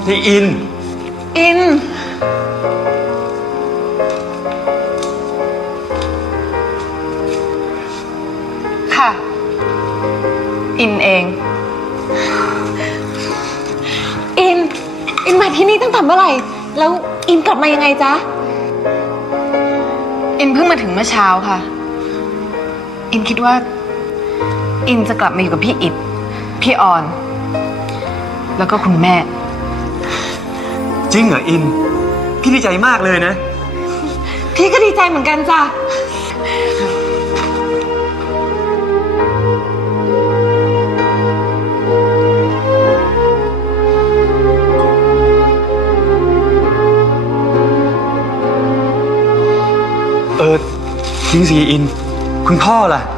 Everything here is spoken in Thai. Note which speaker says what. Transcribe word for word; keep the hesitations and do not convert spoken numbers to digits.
Speaker 1: นี่อิน
Speaker 2: อินค่ะอินเองอินอินมาที่นี่ตั้งแต่เมื่อไหร่แล้วอินกลับมายังไงจ๊ะอินเพิ่งมาถึงเมื่อเช้าค่ะอินคิดว่าอินจะกลับมาอยู่กับพี่อิดพี่ออนแล้วก็คุณแม่
Speaker 1: จริงเหรออินพี่ดีใจมากเลยนะ
Speaker 2: พี่ก็ดีใจเหมือนกันจ้ะ
Speaker 1: เออจริงสิอินคุณพ่อล่ะ